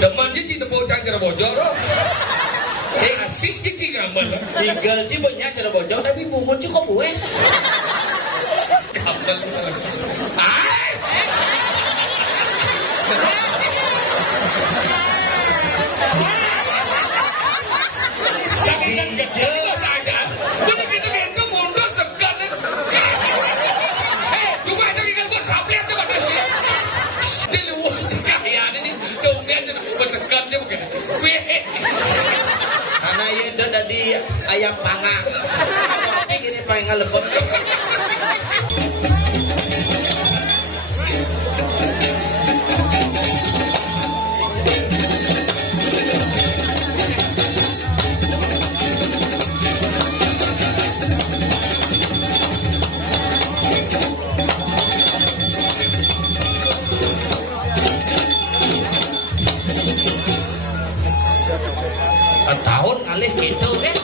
Demen je cik bocang cara bojor. Asik je cik ngamen. Tinggal cik banyak cara bojor tapi bungut cik kok bues. Kapan lu? Sakitan kecil sadar. Bener gitu mundur segan. Cuma itu tinggal buat sabliat tuh pada sih. Jadi kaya ini kemudian jadi bersegan dia begini. Karena ya udah tadi ayam pangang. Tapi gini pangang lembut. Tahun ngalih gitu kan.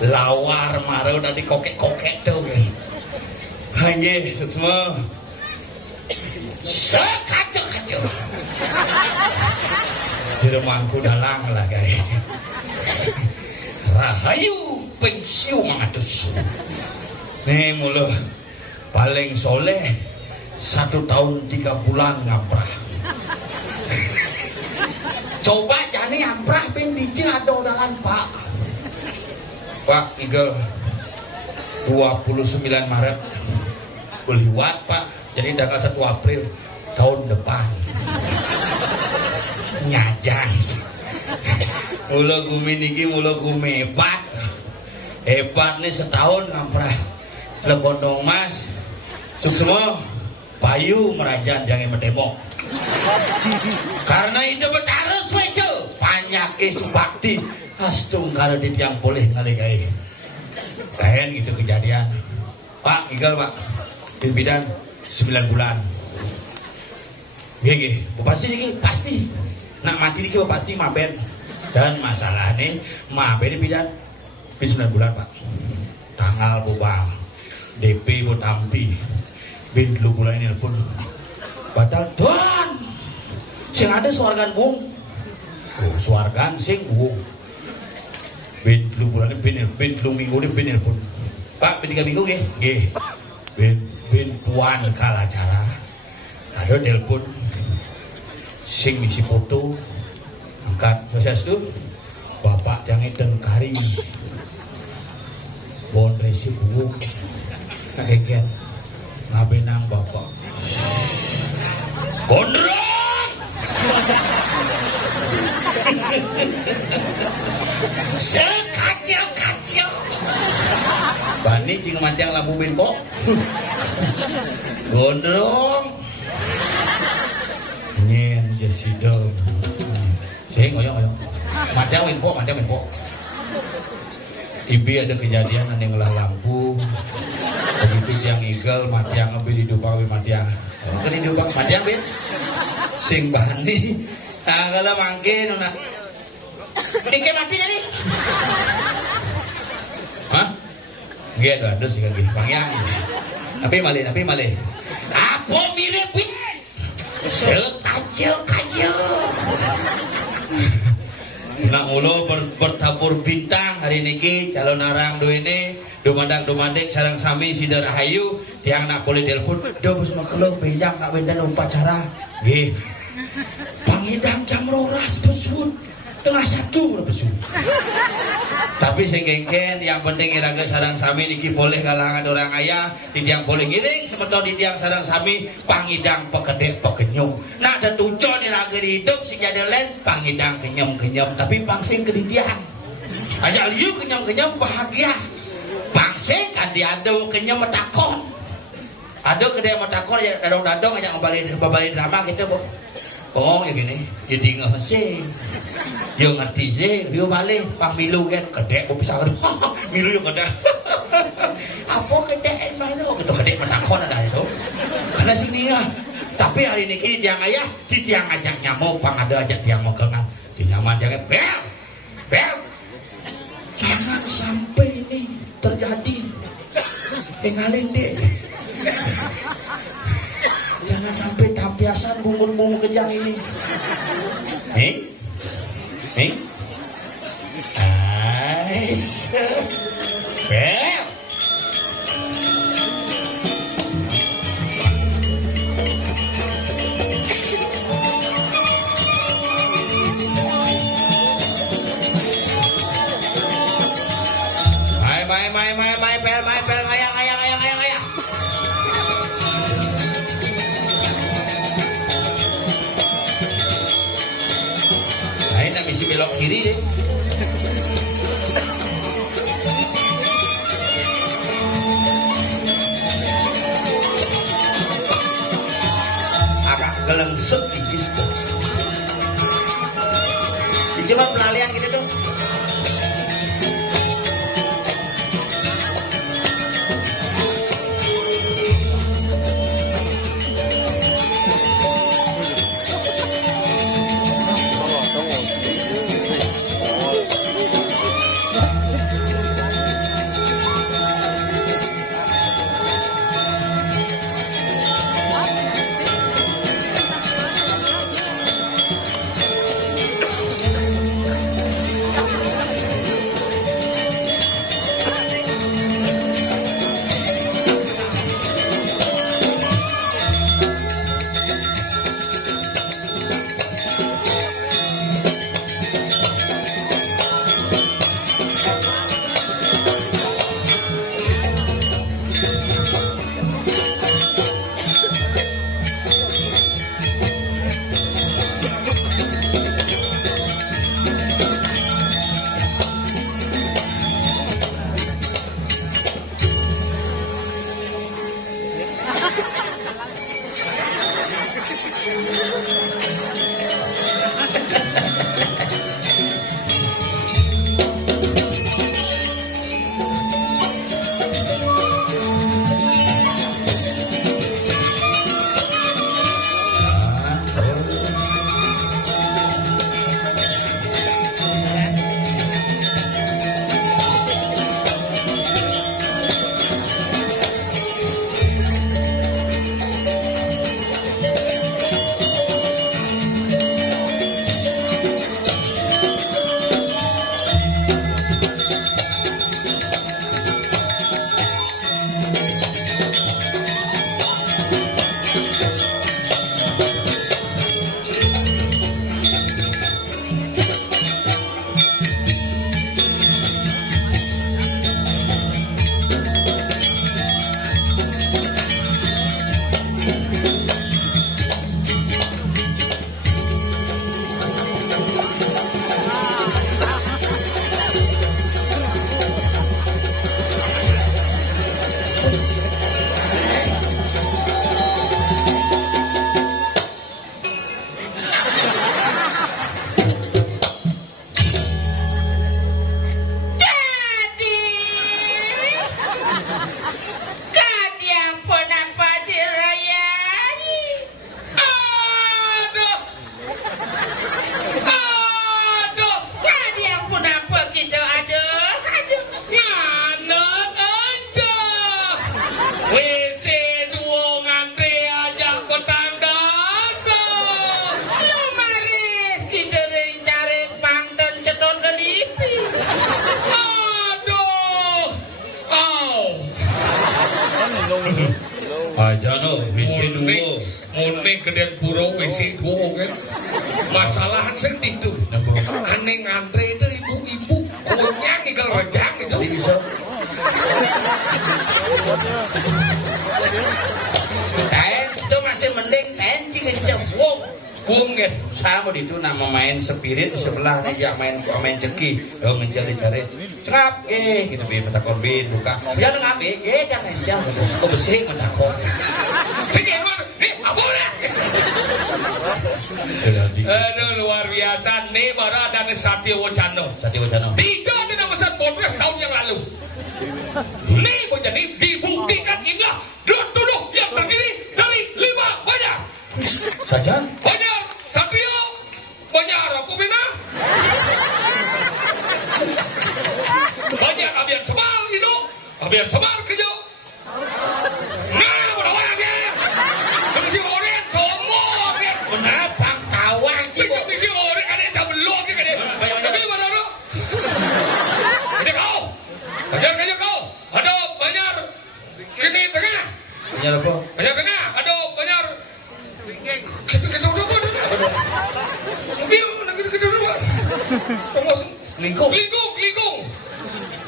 Lawar marau udah dikokek-kokek tuh hanya semua sekacau-kacau jeremangku dalang lah guys. Rahayu pensiu mangatus nih mulu paling soleh 1 tahun 3 bulan ngamprah. Coba jani ngamprah pin dicing ada undangan Pak Igel 29 Maret Buliwat Pak, jadi tanggal 1 April tahun depan nyajang mula gumi niki mula gumi hebat nih setahun ngamprah celekondong mas suksemo payu merajan jangan medemok karena itu betarus wecel panyake subakti astung kalau di tiang boleh kali gaya kain gitu kejadian Pak Igal Pak bidan 9 bulan gini pasti ini pasti nak mati ini pasti maben dan masalah nih maben bidan 9 bulan Pak tanggal bubang DP butampi bin lu bulan ini pun batal don sing ada suargan bung suargan sing bung bin lu bulan ini bin lu minggu ini bin pun Pak bin 3 minggu nggih bin puan kala acara ada telepon sing misi foto angkat swastiastu Bapak Jangan Kari bon resi buku kaget ngabenang Bapak gondrong sekacau-kacau bani cing manjang lampu binpo gondrong nyen Jesida sing oyong manjang binpo Ibi ada kejadian yang ngelah lampu begitu yang igal matiang ngambil hidup awi matiang kan hidup matiang bin sing bani kalau mangkin nak dike mati jadi hah gitu ada sih lagi pangyang tapi malih apa mirip bin sekacau nak ulo bertabur bintang hari niki calon narang do ini dumandang sarang sami Sida Rahayu tiang nak boleh telepon do bos makelo bejang nak wendan upacara nggih pangidang jam 12 besut tengah 1 besut tapi sing kengken yang penting iraga sarang sami niki boleh kalangan orang ayah di tiang boleh ngiring semeton di tiang sarang sami pangidang pekedek pekenyum nak ada tujuan iraga hidup sing jadi len pangidang kenyum tapi pangsing kedidian aja liu kenyum bahagia pangsing kan diadu kenyum metakon adu kedai metakon ya dadong aja ngebalik drama gitu bu oh ya gini jadi ngehesing yo ngerti sih yo balik pang milu kan kedek bisa milu yo kedek apa kedek mana gitu kedek menakon ada itu karena sini ya tapi hari ini tiang ayah di tiang ajak nyamuk pang ada ajak tiang mekengan di nyaman jangan bel jangan sampai ini terjadi tinggalin deh jangan sampai tampiasan bungun kejang ini bel mai pel ngayang nah ini bisa belok kiri deh agak gelengset dikis tuh dicoba pelalian gitu tuh Ning geden puro WC dua kan. Masalah sedih tuh. Aneh ngantri itu ibu-ibu konyang igal rejang itu. Jadi bisa. Itu masih mending tenci kenceng. Kum kan. Sama itu nama main spirit di sebelah nih dia main ceki. Oh mencari-cari. Cengap, kita beli mata korbin buka. Dia ngap, jangan kencang. Kok bersih mata kor. Ceki mana? Apa nih? Aduh luar biasa nih baru ada Satya Wacana. Satya Wacana. Tiga ada pesan Polres tahun yang lalu. Nih menjadi dibuktikan hingga dua tuduh yang terdiri dari 5 banyak. Saja? Banyak Satya, banyak Rapumina, banyak Abian Semar itu, Abian Semar kerja. Nah, berapa ya? Komisi Oren semua Abian. Kenapa kawan sih? Komisi Oren ada yang belum kan dia. Tapi mana ada? Ada kau, banyak kerja kau. Ada banyak kini tengah. Banyak apa? Banyak tengah, ada banyak. Kita udah apa? Mobil, kita udah apa? Lingkung.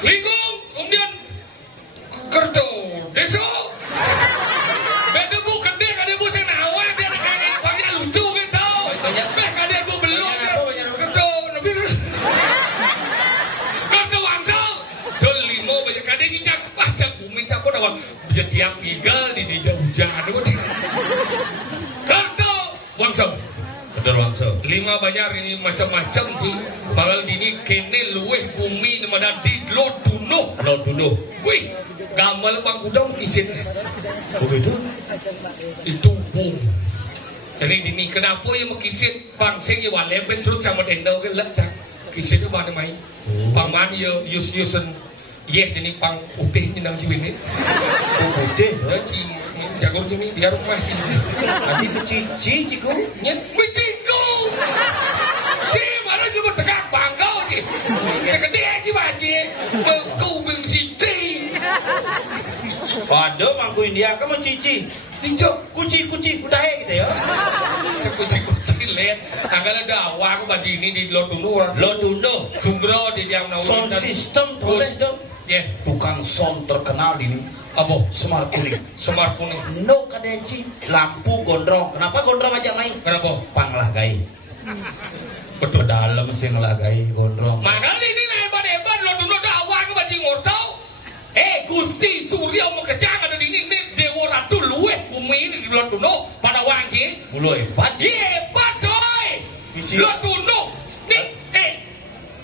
Lingkung, kemudian kerja desa. Beda bu gede kan ibu saya nawa dia kayak banyak lucu gitu. Banyak. Kan dia bu belum kerja nabi. Kerja wangsal. Dol limo banyak kan dia jijak. Wah jak bumi jak kok awak tiap igal di hujan itu. Kerja wangsal. Betul Wangso. 5 banyak ini macam-macam sih. Bakal ini kene luweh bumi nemada di lo dunuh. Wih, gamal bang kudang kisin. Begitu? Itu bung. Jadi ini kenapa yang mengisin bang sing ya walepen terus sama dendau ke lecak. Kisin itu mana main? Bang man yusen. Jadi bang putih nang ciwin ini. Putih? Ci jago sini biar rumah sih. Tadi itu ciku. Nyet ciku. Ci mana juga tegak bangkau sih. Gede aja banjir. Kau bing si ci. Waduh mangku India kamu cici. Hijau. Kuci udah gitu ya. Kuci lihat. Agak ada awak bagi ini di Lotuno. Sumbro di diam nawa. Sound system boleh dong. Ya. Tukang sound terkenal ini. Apa? Semar kuning. No kadeci. Lampu gondrong. Kenapa gondrong aja main? Kenapa? Panglah gai. Betul dalam sih ngelagai gondrong. Makanya ini hebat Lotuno ada awak bagi ngortau. Gusti Surya mau kejang ada di ini Dewa Ratu luweh bumi ini di Lotuno pada wangi. Mulu hebat. Hebat coy. Lotuno. Nih,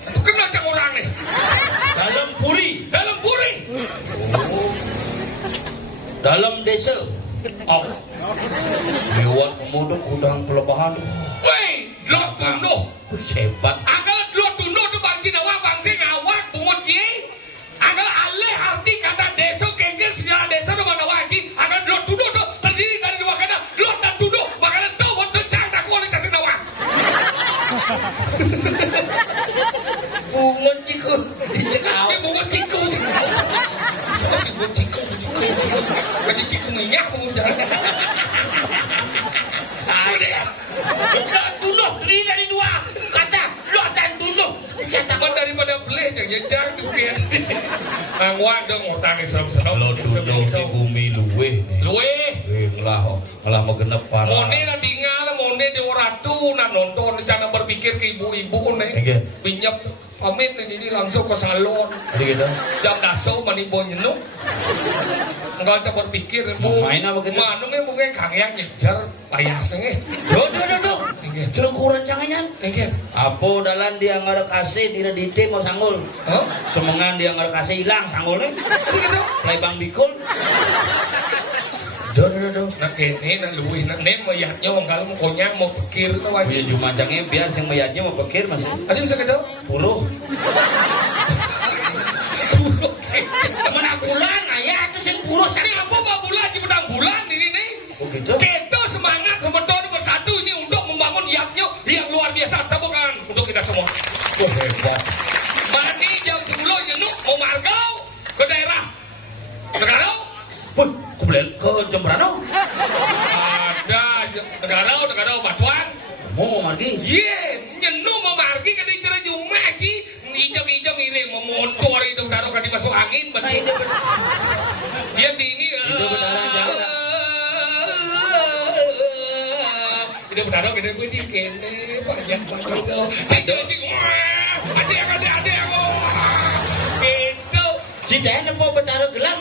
itu kenal cak orang nih. Dalam puri. Oh. Dalam desa. Oh. Lewat kemudian udang pelebahan. Woi, Lotuno. Hebat. Agak Lotuno itu bang Cinawa, bang Sing awak, bungut cie. Agak alih arti kata desa kengkel sejarah desa itu mana wajib. Agak Lotuno itu terdiri dari 2 kata Lot dan Tuno. Makanya tahu waktu cangkak kuali kasih nawa. Bungut ciku. Ini bungut ciku. Masih bungut ciku. Kaji ciku minyak bungut jalan. Lot Tuno terdiri dari 2 kata Lot dan Tuno. Catakan daripada beli jangan dukian. Nangwang dong ngutang serem-serem. Lot Tuno di bumi luweh. Ngelah mau genep parah. Mone na dingal, mone Dewa Ratu na nonton cara berpikir ke ibu-ibu nih. Pinjam pamit ini langsung ke salon. Jadi gitu. Jam daso manibo nyenuk. Enggak usah berpikir bu. Main apa gitu? Manungnya mungkin kang yang ngejar payasnya. Duh. Curug kurang jangan. Apa dalan dia ngarek kasih tidak dite mau sanggul. Semengan dia ngarek kasih hilang sanggulnya. Play bang bikul. Duh. Nah ini nah luwih nah nem mayatnya wong kalau mau konyang mau pikir itu Punya wajib. jumacangnya biar sing mayatnya mau pikir masih. Ada bisa gitu? Puruh. Mana bulan ayah itu sing puruh sini apa pak bulan di pedang bulan ini nih. Oh gitu. Kita semangat sebetulnya bersatu ini untuk membangun yapnya yang luar biasa bukan untuk kita semua. Oh hebat. Bani jam 10 jenuk mau margau ke daerah negara. Pun, ke Jembrano. Ada negara negara batuan. Mau margi. Ye, nyenu memargi kan di cara Jumat ci. Ijam-ijam ini memontor itu taruh kan dimasuk angin betul. Nah, itu Dia dini. Itu benaran jangan. Tidak berdarah kita gue di kene banyak banget itu. Cik ada gitu. Si Dan mau bertaruh gelam.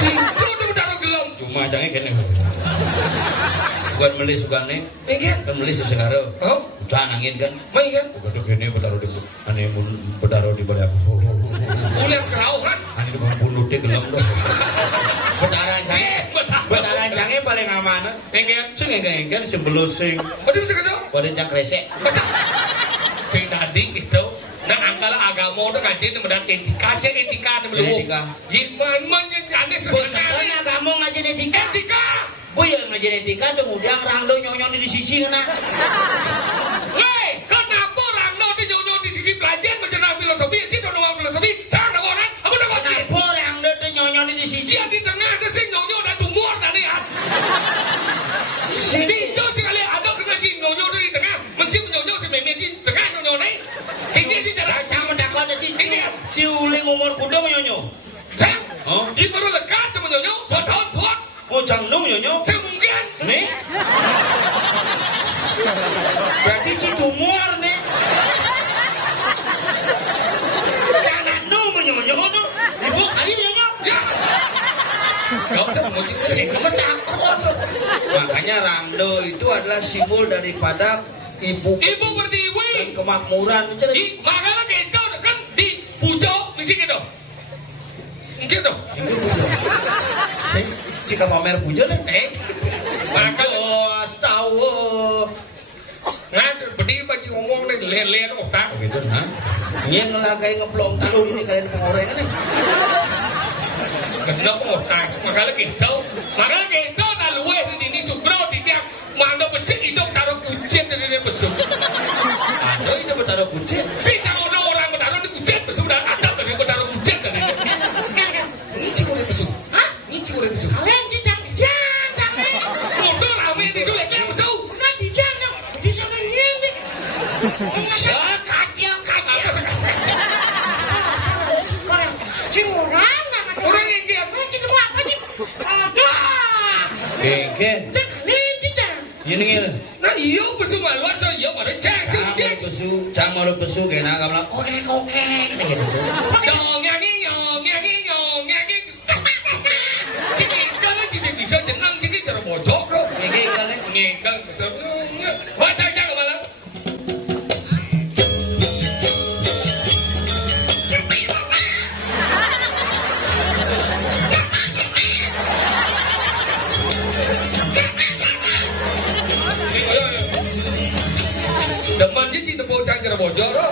Itu udah berdarah gelam. Cuma jangan kene. Bukan beli sukane. Iya. Kan beli sekarang. Oh, Hujan angin kan. main kan? Bukan kene bertaruh di ane bertaruh di balik aku. Ulah kerau kan? Ane di bunuh teh gelam doh. Betaran canggih paling aman. Pengen. Sing enggan sebelum sing. Betul bisa kedua. Pada cak resek. Betul. Sing tadi itu. Nah, angkala agama udah ngaji mendat etika, cek etika ada belum? Etika. Gimana aneh sebenarnya? Bosannya kamu ngajarin etika. Etika. Bu yang ngajarin etika tuh kemudian rando nyonyon di sisi kena. Hei, kenapa orang di nyonya di sisi pelajaran mengenal filosofi? Cik doang filosofi. Jangan orang. Aku udah ngaji. Kenapa rando tuh nyonyon di sisi? Dia di tengah ada sing nyonya udah tumbuh tadi ya. Di itu sekali ada kena cing nyonya di tengah. Mencium nyonya si meme di tengah nyonya nih. Ini di dalam. Caca mendakon ada cici. Si uling umur kuda nyonyo. Cang. Oh. Di baru lekat sama nyonya. Suat suat. Oh jantung nyonyo. Semungkin. Nih. Berarti ci tumor nih. Jangan nu menyonyo tuh. Ibu kali nyonyo. Ya. Kau cak mungkin. Kamu takut. Makanya rando itu adalah simbol daripada ibu Ibu berdiri. dan kemakmuran. Di mana kita kan di pujo misi kita. Mungkin dong. Jika pamer puja nih. Maka tahu. nah berdiri bagi ngomong nih lele otak. Begitu, nah. Nyen lah kayak ngeplong tahu ini kalian pengorengan nih. Kenapa otak? Makanya kita tak luwe di ini sukro di tiap mana becek itu taruh kucing dari dia besuk. Ada itu bertaruh kucing. Si tahu orang bertaruh di kucing besuk dan ada dari bertaruh kucing dari dia. Ini cuma besuk. Hah? Ini cuma besuk. Kalian cicak, ya jangan. Mundur rame di dulu yang besuk. Nanti dia nak bisa menyindir. Kacau. Orang curang nama Orang yang dia cicak apa sih? Ada. Genggen. Kalian cicak. Ini ngene. nah iya besuk malu aja iya pada cek cek. Jangan kesu kena kamu bilang kokek gitu. Nyong nyanyi. Ciki kalau ciki bisa jenang ciki cara bojok loh. Ini kan Ngekal besar. Baca aja kepala. Deman je cik tepuk cara bojok loh.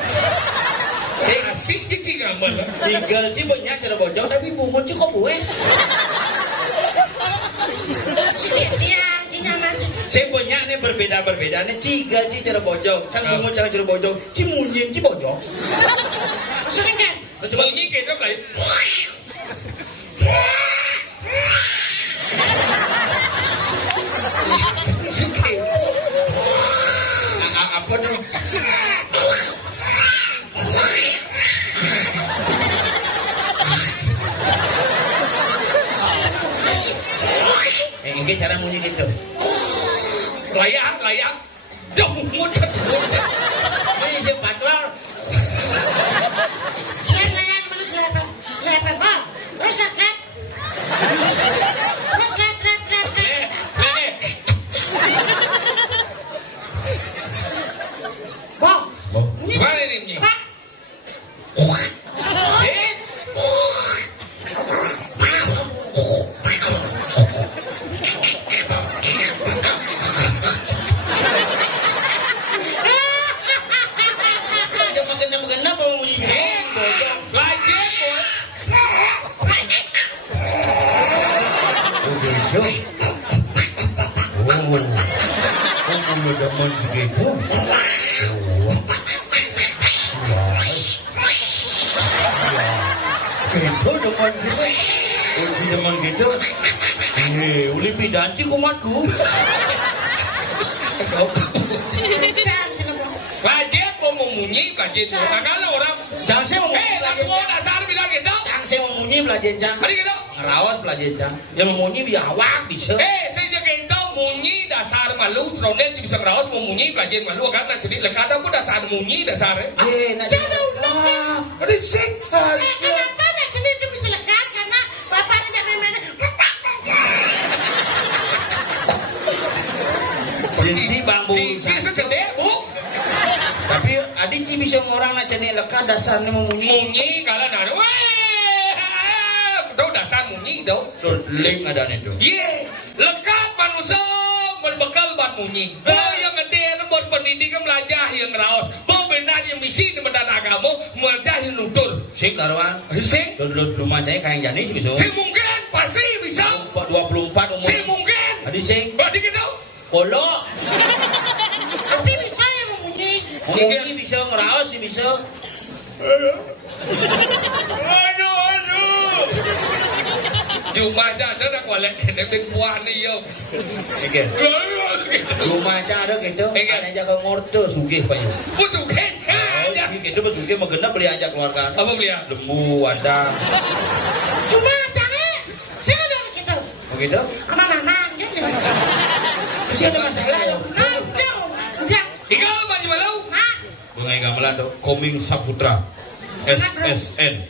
Asik je cik ngamal lah. tinggal sih banyak cara bojong tapi bungut cukup bues. Dia nyaman. Saya banyak nih berbeda nih ciga ci cara bojong, can bungut cara bojong, ci munyin ci bojong. Sering kan? Coba ini kita baik. Apa tuh? Ini cara bunyi gitu. Layak. Jauh muncul. Ini cepat lah. Selain mana selain bang. Terus lihat. Terus lihat. Bang. Gimana ini? Pak. Kenapa bunyi gitu? Lagi Kamu demen begitu? Gitu demen gitu. Si demen gitu. Uli pidanci kumatku. Jangan kenapa? Pelajar mau memunyi pelajar semua kalau orang. Jangan saya mau Lagu dasar bilang gitu. Jangan saya mau munyi belajar jang. Hari gitu. Ngerawas belajar jang. Yang mau munyi biar awak bisa. Saya jaga itu munyi dasar malu. Serondet bisa ngerawas mau munyi pelajar malu kan. Nah jadi lekada pun dasar munyi dasar. Nak Jangan ulang. Ada sih. Kenapa nak jadi itu bisa lekat? Karena bapaknya tidak main-main. Jadi bang bu. Di segede bu. Tapi adik sih bisa orang nak cari lekat dasarnya mau munyi. Munyi kalau nana. Tahu dasar munyi tahu. Link ada nih tuh. Ye, lekat manusia berbekal buat munyi. Yang gede buat pendidikan belajar yang raos. Benar yang misi di medan agama belajar yang nutur. Sik karuan. Sih, Rumah saya kayak Janis bisa. sih mungkin pasti bisa. 24 umur. Sih mungkin. Adik sih. Berarti gitu. Kolok. Tapi bisa yang memunyi. Munyi bisa ngerawas sih bisa. Cuma aja ada nak walek kena buah ni yo. Oke. Rumah aja ada gitu. Ada jaga ngorto sugih pak ya. Busukin. Oh, gitu sugih magena beli aja keluarga. Apa beli? Lembu ada. Cuma jangan. Saya ada gitu. Begitu? Sama mamang gitu. Masih ada masalah dong. Udah. Ikaw baju malau. Nah. Bunga gamelan dong. Koming Saputra. SSN.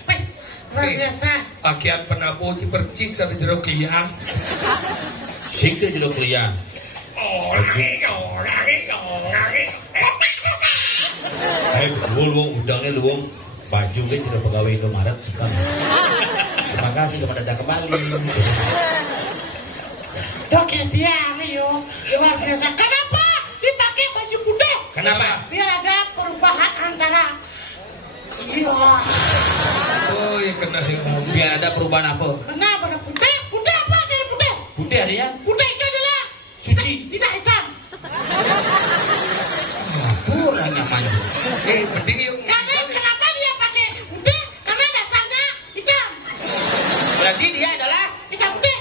Luar biasa. Akian penabuh di percis sampai jeruk liang. Sing tu jeluk lian. Luang udangnya luang. Baju kan sudah pegawai Indomaret sekarang. Terima kasih kepada datang kembali. Dok ya dia yo. Luar biasa. Kenapa dipakai baju putih? Kenapa? Biar ada perubahan antara. Iya. Oh, ya kena sih ngomong. Biar ada perubahan apa? Kenapa ada putih? Putih apa dari putih? Putih ada ya? Putih itu adalah Suci. tidak hitam. Kurang nyaman. Mending yuk. Karena kenapa dia pakai putih? Karena dasarnya hitam. Berarti dia adalah Hitam putih.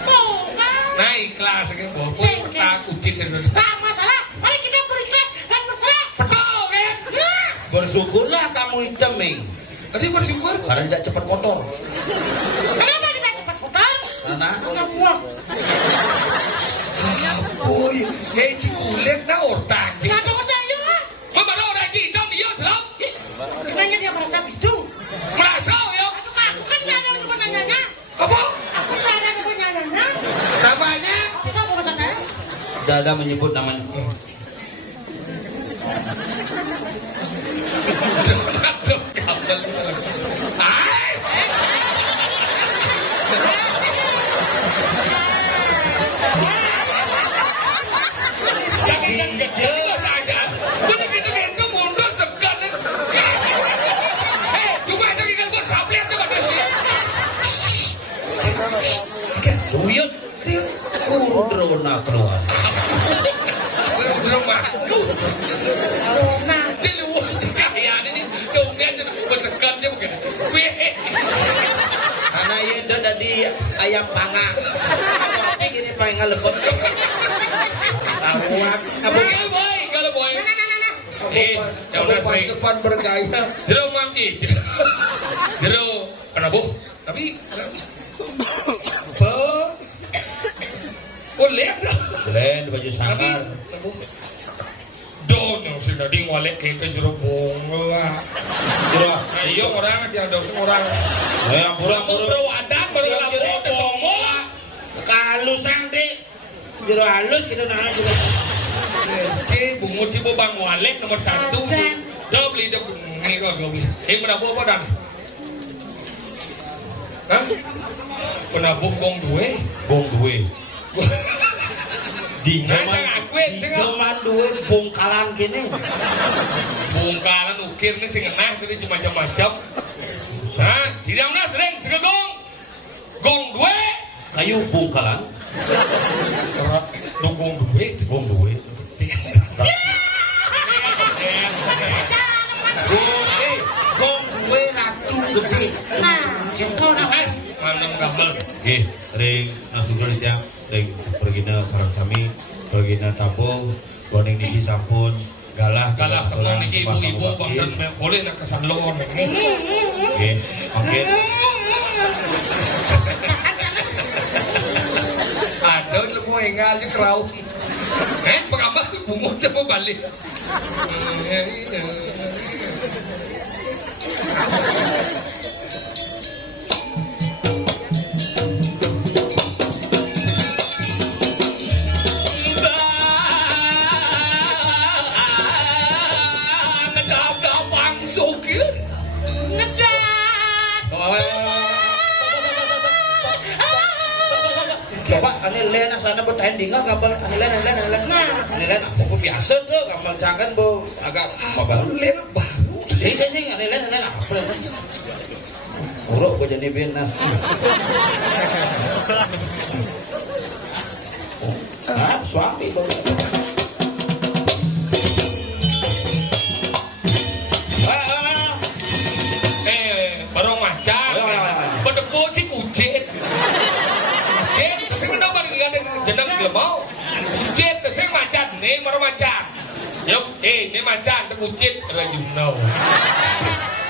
Tuh kan. Naik kelas ke bawah. Sing, Tak kucing dari. Tak masalah. Mari kita berikhlas dan berserah. Betul kan? Nah. bersyukurlah kamu hitam, Ming. Tadi bersyukur. Karena tidak cepat kotor. Kenapa tidak cepat kotor? Karena Karena buang. Ôi, nghe chị kulit dah otak. Tidak ada otaknya lah. Mama dah orang kita dia selam. Gimana dia merasa begitu? Merasa ya? Aku kan tidak ada kebenangannya. Apa? Aku tidak ada kebenangannya. Namanya? Kita mau ke sana. tidak ada menyebut namanya. Aduh, kabel. Ais. Jangan kecil saja. Begitu mundur segan. Cuma itu kita buat sableng tu kat sini. Buyut, kuru drona keluar. Belum aku. Nah, Dia luar. Ya ini kemudian bersegan dia begini. Karena itu tadi ayam pangak. Tapi gini pengen lepot. Awak, Kalau boy. nah. Yang udah sering. pasukan bergaya. Jero mangki. Jero penabuh. Tapi boleh dah. Boleh di baju sangkar. Don yang sudah di walek kita jero bonga. Jero. Ayo orang dia ada orang. Yang pura-pura. Baru adat baru lapor semua. Kalau santai. Jero halus kita nak jero. Bungu cibo bang walek nomor 1. Dah beli dah ini kau beli. Penabuh apa dah? Hah? Penabuh gong duwe. Bong duwe. Di Saya zaman duwe bongkalan kini. Bongkaran ukir ni sing enah tadi macam-macam. Hah? Tidak mana sering segegong. Gong duwe. Kayu bongkalan. Gong duwe. Bong duwe. Gong duwe ratu gede. Nah, itu nah. Mas, manam gambar. Oke, ring nasukur dia. pergina sareng sami pergina tabuh boning niki sampun galah sama niki ibu-ibu bangdan boleh nak kesanlon nggih mangke ada lu mau engal je kerau pengambah bungut coba balik Bapak, ani lain sana bertanding gambar ani lain aku biasa tuh gambar jangan bu agak baru sing ani lain apa uruk bo jadi benas suami bo barong macan berdebu si kucing jeneng lemau kucing saya macan nih baru macan yuk ini macan itu kucing Rajuno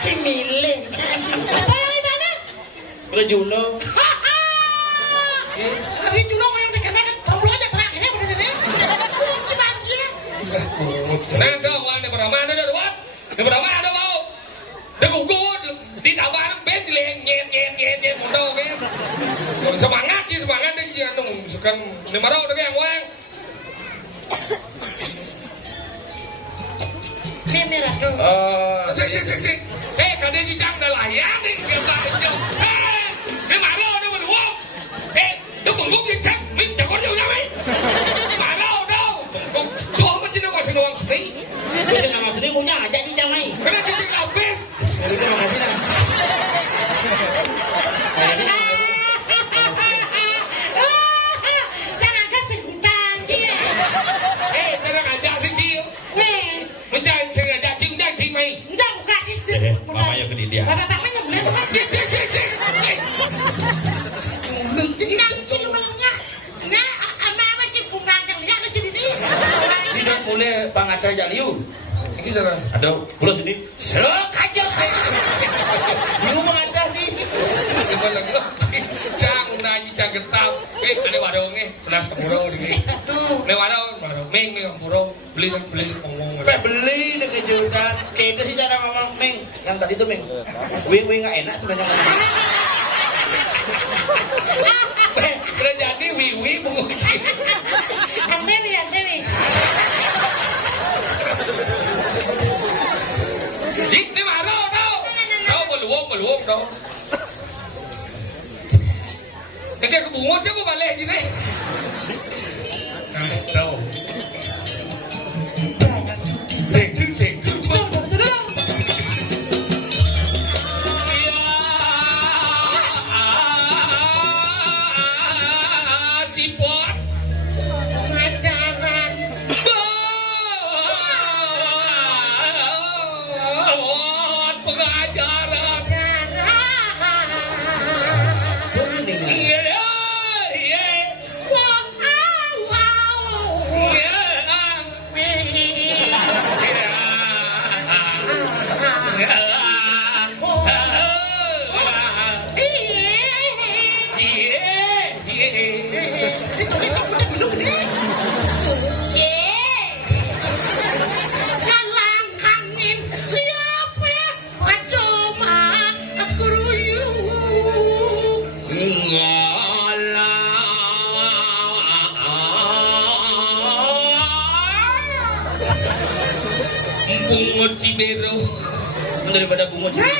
si milih apa yang mana Rajuno hari Juno yang dikenakan terlalu aja terakhirnya bener-bener mungkin aja nah dong ada berapa ada dua ada berapa ada mau ada gugur di tawaran bed di leng nyet mudah kan semangat deh jangan suka nemarau dengan yang wang ini merah tuh sik kadang dijang dah layan nih kita itu nemarau dah berdua lu kungkung cek min cakor jauh nyamai nemarau dah jauh macam nak masih nuang seni bisa nama sini punya aja sih camai kena cicing lapis terima kasih nah mamanya ke dia. Bapak mana boleh bukan? Sik. Nanti lu malangnya. Nah, ama cipung rangkang lihat di sini. Sidak boleh pangata jaliu. Iki sana. Ada pulau sini. Serok aja. Lu mengata sih. Gimana lu? Cang naji cang getap. Ada warung belas kepuro di. Ne warung ming kepuro beli ngomong. Beli dengan jutaan. Kita sih cara ngomong ming. Yang tadi tuh ming. Wing nggak enak sebenarnya. Kena jadi wiwi menguci. Andewi. Ini mana tau? Tau beluang tau. Nanti aku bungut je balik sini. Tau. Sing. Sipot. Pengajaran. Pengajaran. Bungut Cibero daripada bungut Cibero.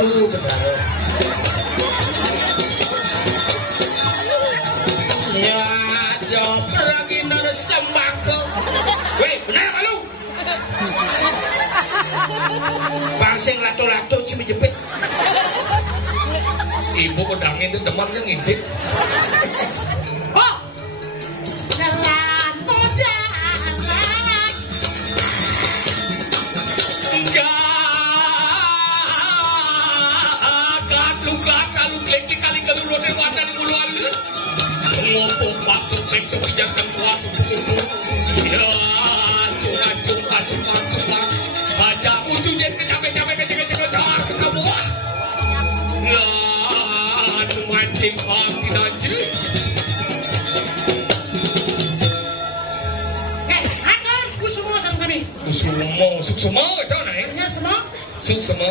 itu benar. Ya, jauh pergi nara sembako. Weh, benar malu. Bangsing lato-lato cumi jepit. Ibu udangnya itu demannya ngintip. Oh, jalan mau jalan. Gak luka caluk lagi kali kali lu ada wadah di bulu alu. Ngopok maksud peksok jangan kuat begitu. Ya, cuma. Baca ujungnya kecape-cape kejar kamu. Ya, mancing pagi nanti. Akan kusumo sama-sama. Suksuma itu naik. Ya semua. Suksuma.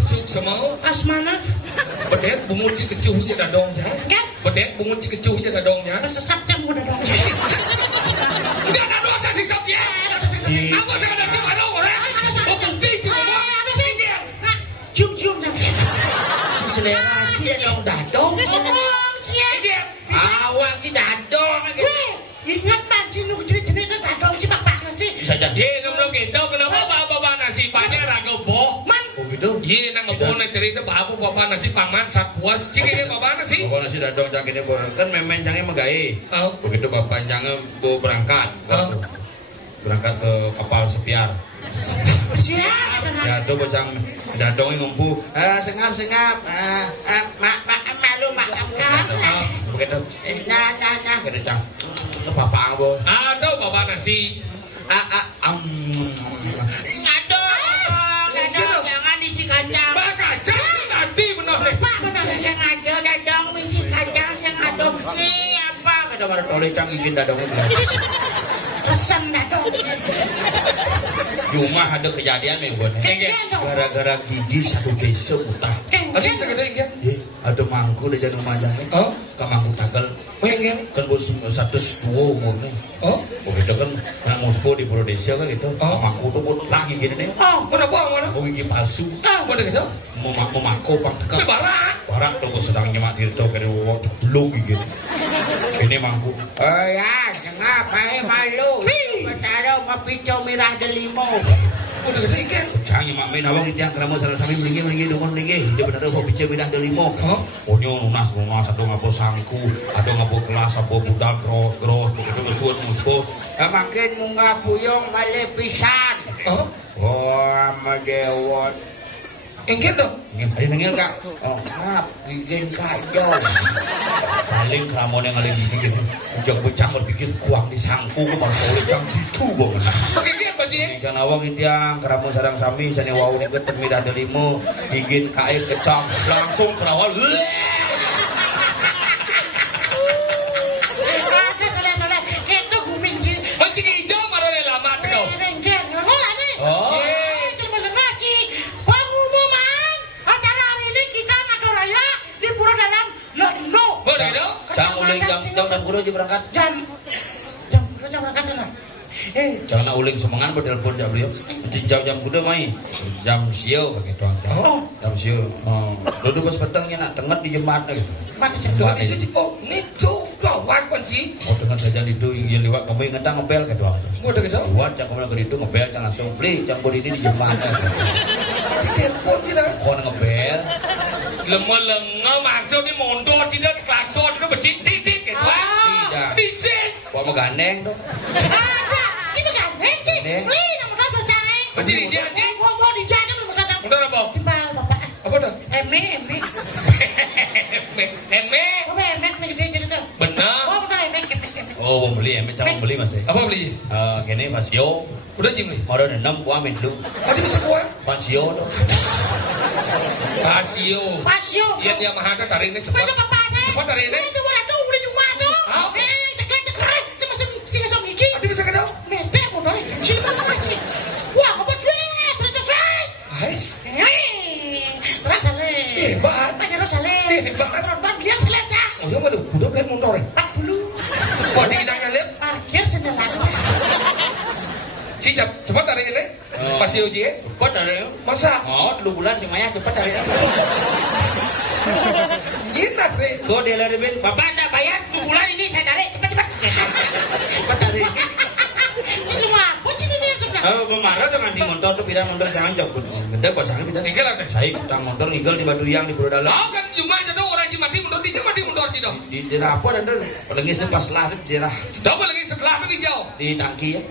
Suksuma. Asmana. Bedet bungut si kecuhnya dadongnya. Kan? Bedet bungut si kecuhnya dadongnya. Sesat jam udah dong. Udah ada dua tak sikap ya. Aku sangat ada cuma dong orang. Oh bukti cuma. Ada sih dia. Nah, cium jam. Si selera dia dong dadong. Dia. Awang si dadong. Ingat banci nu jenis dadong si bapak nasi. Bisa jadi. Ye nomor kita kenapa bapak nasi banyak raga boh. Man. Oh gitu. Ye nang ngeboh na cerita bapak nasi paman sapuas. Cik bapak nasi. Bapak nasi dadong cak ini kan memen jangan megai. Oh. Begitu bapak jangan mau berangkat. Oh. Berangkat ke kapal sepiar. Siap. Ya tuh bocang dadong ngumpu. Sengap. Malu maafkan. Begitu. Nah. Begitu cang. Ke papa bo. Aduh bapak nasi. Dadong jangan isi kacang. Bak kacang nanti benar deh. Pak benar. Yang ada dadong isi kacang yang ada. Ini apa? Kata baru toleh cang izin dadongnya. Resam dadong. Cuma ada kejadian nih buat. Gara-gara gigi satu desa utah. Tadi saya kata ingin. Ada mangku udah jangan majangnya. Oh. Ke mangku tagal. Pengen. Kan bos 110 umurnya. Oh. Begitu kan anak muspo di Pulau Desa kan gitu. Oh. Mangku tuh buat lagi gini nih. Oh, mana buang mana? Mau gigi palsu. Ah, mana gitu? Mau mangku pang tekap. Barak. Barak tuh bos sedang nyemak diri tuh kena wawak belum gini. Ini mangku. Oh ya, ngapa malu? Betaro mapicau mirah delimo. Udah gitu ingin. Canggih mak main awang dia kerama salah sami melinggi dukun melinggi. Dia benar kok bicara mirah delimo. Oh. Onyo lunas satu ngapo sangku, ada ngapo kelas apa budak gros begitu kesuat muspo. Makin munggah puyong male pisan. Oh. Oh, madewot. Ingin dong. Ada nengil kak? Oh, maaf, izin kacau. Paling keramun yang ada gigi gitu. Ujak becang berpikir kuang disangku ke baru oleh jam situ banget. Pakai dia apa sih? Jangan awang ini yang keramun sarang sami, sani wau ini ketemu mirah delimo, izin kain kecang, langsung kerawal. Salah. Itu guming sih. Macam hijau mana dia lama tu? Renggen. Ngolah nih. Oh. Pengumuman acara hari ini kita ngadu raya di Pura Dalam Londo. Boleh gitu? Jangan uling jam kudu aja berangkat. Jam berangkat sana. Jangan uling semangan bertelepon jam beliau. Jam kudu main. Jam sio pakai tuang. Oh. Jam sio. Duduk pas petangnya nak tengah di jemaat gitu. Tuan itu oh ni tu kawan pun sih. Oh dengan saja itu yang lewat kamu ingat ngebel ke doang. Boleh gitu? Buat jangan kamu lagi itu ngebel jangan langsung beli jangan ini di jemaat. Telepon kita. Kau ngebel. Lemah maksud ni mondor tidak klakson itu bercintik gitu. Tidak. Bising. Kau mau gandeng tuh. Ada. Sini kan. Gandeng. Wih, nama percaya. Macam ni dia. Mau dijaga belum kata. Udah apa? Timbal bapak. Apa dah? Eme. Eme. Apa eme gede jadi tuh. Benar. Oh, benar eme. Oh mau beli ya, jangan beli mas. Apa beli? Kini pasio. Udah sih beli. Mau ada 6 buah minum. Ada bisa kuat. Pasio tuh. Pasio. Pasio. Iya dia mahal tarik ni cepat. Mana bapak saya? Cepat tarik ni. Itu boleh tuh beli cuma tuh. Ceklek. Sama si gigi. Ada bisa kedau? Mepek mau dari. Sini mau lagi. Wah, apa deh? Terus saya. Ais. Rosale. Hebat. Banyak Rosale. Hebat. Korban biar selecah. Oh dia mana? Udah kan motor. 40. Kau di kitanya lihat. Parkir sendalan. Si cepat dari ini. Pasti uji ya. Cepat dari Masa? oh 2 bulan si Maya cepat dari Jinak deh. kok dia lari ben Bapak anda bayar 2 bulan ini saya tarik cepat-cepat. cepat dari Itu mah, kunci ini sebenarnya. memarah dengan di motor tuh pindah motor jangan jauh gede kok jangan pindah Ninggal ada. saya utang motor ninggal di Batu Yang di Pura Dalam Oh kan cuma aja dong orang mati mundur di mati mundur sih dong. di daerah apa dan lagi pas lah di daerah Double lagi setelah itu dijauh. di tangki ya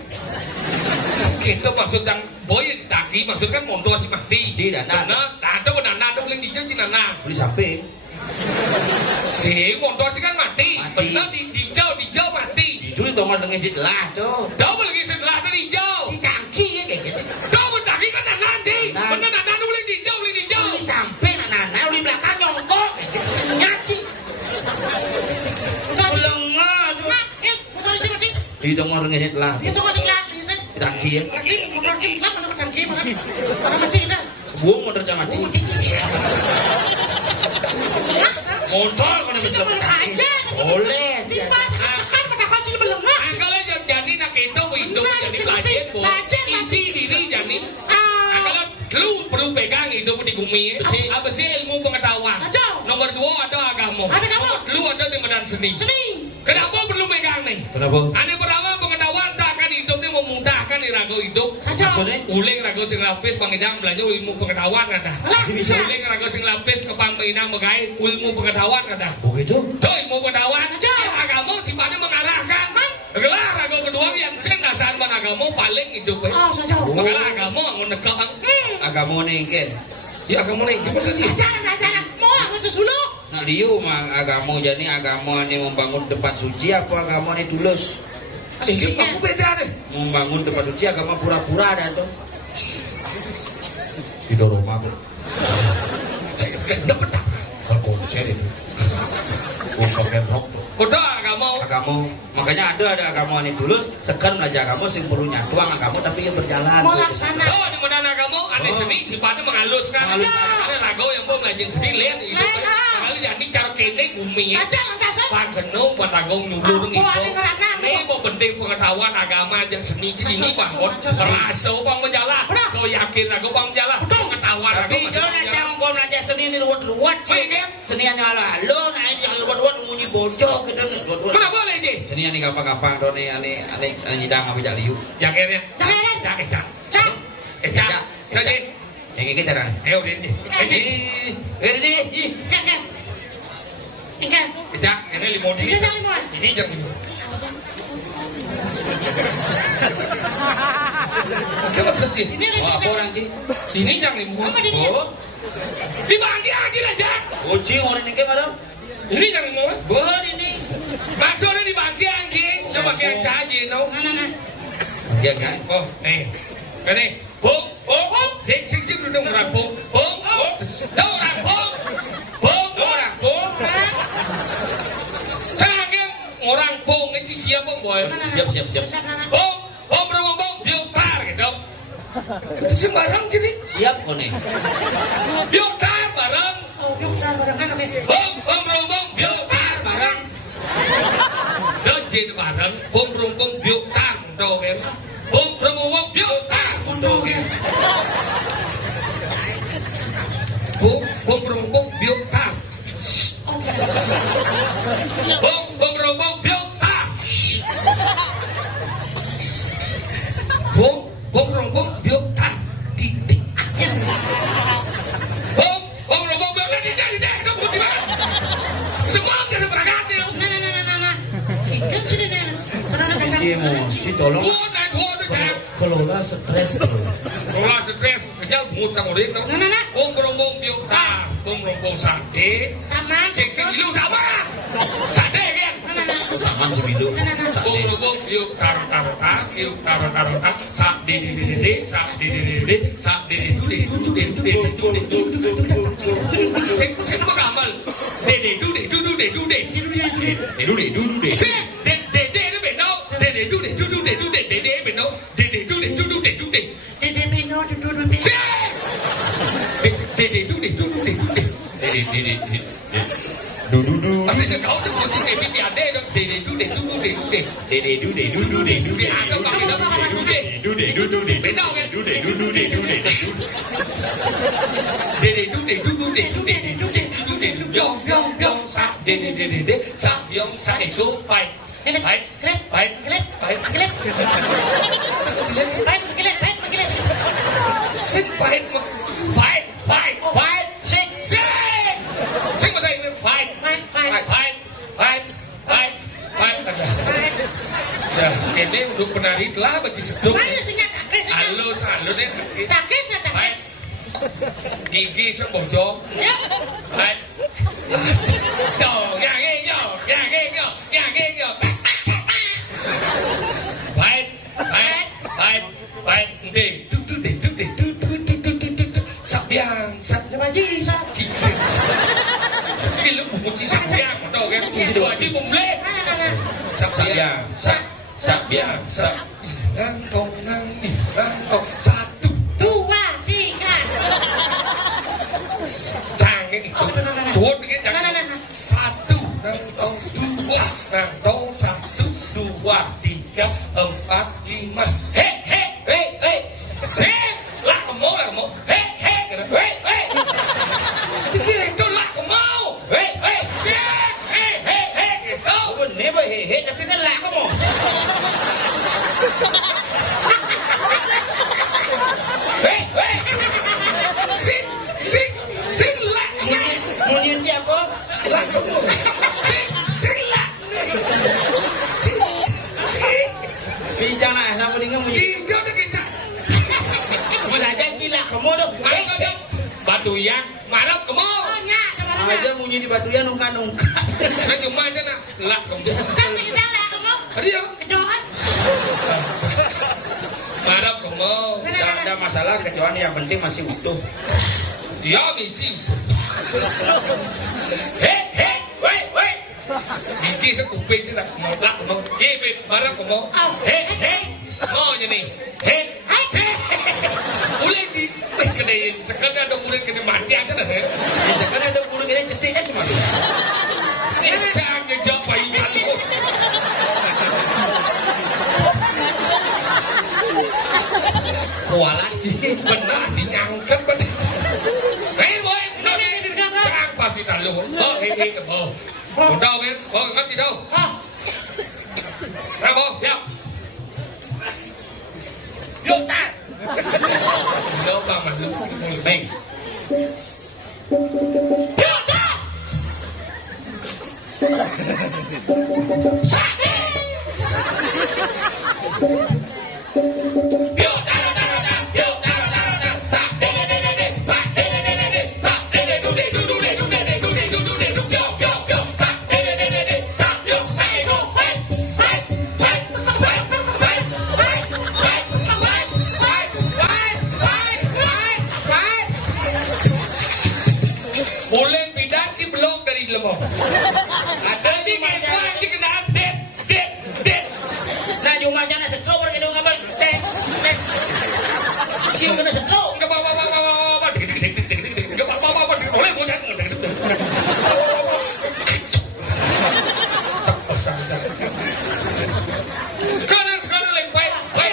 Kita maksud yang boy tadi maksud kan mundur sih mati. Di dana. Nah, ada benar ada boleh dijauh di nana. di samping Si mundur sih kan mati. Mati. Benar dijauh mati. itu di Thomas lagi lah tuh Double lagi setelah itu dijauh. di tangki ya kayak gitu Double tadi kan nana sih. Nah. Benar nana boleh dijauh. Di samping anak-anak di belakang nyongkok. Gitu nyaci. belum ngadu Motor isi mati. di Thomas lagi lah Itu masih lagi. di tangki ya Lagi motor kim lah motor tangki mah. Orang mati kita. buang motor jangan mati motor kan Kita boleh aja. boleh Tiba sekarang pada kunci belum lah. Kalau jadi nak itu hidup Nah, jadi di pelajar bu. belajar, Isi diri jadi. Ah. Kalau lu perlu pegang hidup di bumi. Apa sih ilmu pengetahuan? Kacau. Nomor 2 ada agama. Ada agama. Nomor 2 ada di medan seni. Seni. Kenapa perlu pegang nih? kenapa Ada pertama pengetahuan tak akan hidup ini memudahkan irago hidup. Kacau. maksudnya Uling rago sing lapis pangidang belanja ilmu pengetahuan ada. Alah, bisa. Uling rago sing lapis ke pangidang megai ilmu pengetahuan ada. begitu Tuh ilmu pengetahuan aja agama sifatnya mengarahkan. Gelar rago kedua yang sen dasar agama paling hidup. Oh, saja. Makanya agama menegak. agama nih kan Ya agama nih gimana sih? Ajaran. Mau aku susuluk. nah liu mah agama jadi agama ini membangun tempat suci apa agama ini tulus Aku beda deh. membangun tempat suci agama pura-pura ada tuh di Doroma tuh Saya dapat tak? kalau konser itu pakai rok tuh Kuda agama. agama makanya ada agama ini tulus sekan belajar agama sing perlu nyatuang agama tapi yang berjalan Mau laksana. Oh di mana agama? Aneh Oh. seni sifatnya menghaluskan. Menghaluskan. Ada rago yang mau belajar seni lihat hidup. Kali jadi cara kene bumi. Saja lantasan. Pageno panago nyudur Aku ada ngerana. Ini mau penting pengetahuan agama aja seni ini bangun raso bang menjala. Kau yakin aku bang menjala? Pengetahuan tapi jangan jangan kau belajar seni ini ruwet-ruwet sih kan seni yang nyala lo nah ini jangan ruwet-ruwet munyi bojok gitu nih ruwet-ruwet Kenapa boleh je? seni yang gampang-gampang tuh nih aneh nyidang apa jak liu Jakirnya. Jangan. Cak. Cak. Cak. Saja. yang ini caranya Ayo ini. ini Ikan. Ikan. Cak. Ini limau Ini dingin. jangan limau. Ini jangan limau. Apa maksudnya? Ini mau apa orang sih Ini jangan limau. Apa dia? Oh. Dibagi lagi lah Cak. kucing orang ini gimana Ini jangan limau. boleh ini Maksudnya dibagi anjing. Coba kayak caji, no. Nah. dia kan Oh, nih. Ini. Bung. Sik duduk orang bung. Bung. Đâu orang bung. Bung. Orang bung. Saya orang bung ini siapa boy? siap Bung. Bung. Biotar gitu. Itu sembarang jadi. siap kau nih Biotar bareng. Oh, yuk dah barengan oke. Bung. Biotar bareng. Đơn trên bareng. Bung. Biotar đâu em. Bung. Biotar đâu em. Bung. Biotar. Bung. Biotar. Bung. Biotar. Titik. Bung. Biotar. Titik. Kamu di mana? Semua kena berangkat ya. Nah. Ikan sini nih. kucing emosi tolong Dua jangan. kelola stres Kalau stres, kerja ngutang udah itu. Nah. Bung. Biotar. Bung. Sate. Sama. Seksi ilu sama. Sate kan? Nah. sama si bidu Bung. Yuk taruh sak di sak saya nama kamal de Maksudnya kau sebut ini ini ada dong de Ini untuk penari telah bagi sedung. Mana sih nyakake sih? Halus deh. Sakit sedang. Baik. Gigi sembodo. Ya. Baik. Tuh, ya gigi. Baik. Sabiang, Baji sa. cicing. Ini lu buku cicing sabiang, tau kan? Cuci dua aja bumble. Sabiang. Nangkong, satu. 2, 3. Jangan itu. Dua pikir jangan. Nah. Satu, nangkong, dua, nangkong, satu, dua, tiga, empat, lima. Hei. Sing, lah kamu. Hei. Itu lah kamu. Hei. Sing, hei. Itu. Bener bah hehe tapi kan lah kamu. Hei. Sing lah. Munyin siapa? Lah kamu. Sing lah. Sing. Bincang lah sama dengan munyin. Hijau dah kita. Mas aja gila kamu dong. Mana dia? Batuyan, marap kamu. Oh, nya, sama Aja munyin di batunya nungka. Nah cuma aja nak. Lah kamu. Kasih kita lah kamu. Dia. Kedoan. Marap kamu. Tidak ada masalah kecuali yang penting masih utuh. Ya misi. Hei. Gigi sekuping itu tak mau lah kamu. Hei, marap kamu. Hei. Mau je ni. Hei. Boleh di kedai sekarang ada murid kena mati aja dah. Sekarang ada guru ini cetiknya semua. Ini jangan ngejawab bayi malu. Kualat sih. Benar diangkat betul. Boy, jangan pasti talu. Oh, hei ke bawah. Tahu kan? Oh, ngerti tahu. Bravo, siap. Yutan. Coba malu. Beng. Yutan. Sakit. Boleh pindah si blok dari lemah. Ada di mana si kena update. Nah cuma jangan setro orang kena ngabar. Siapa kena setro? Boleh boleh. Sekarang lagi baik.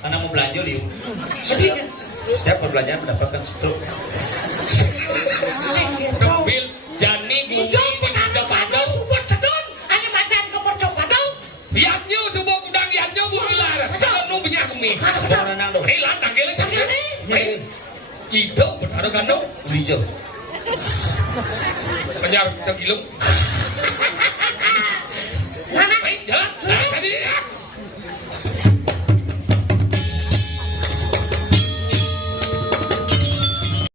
karena mau belanja liu. Sedih. Setiap perbelanjaan mendapatkan stroke. Mobil jani bumi Hidup di pengaruh Padang. subur tedon. Ani madan ke Purcok Padang. Yatnya sebuah kudang yatnya bumi lah. Jangan nu banyak kami. Orang renang dong. Hei lah tanggal tanggal. Iya. Itu benar gandong. Hijau. Kenyar cekilung. Mana? Hei jalan.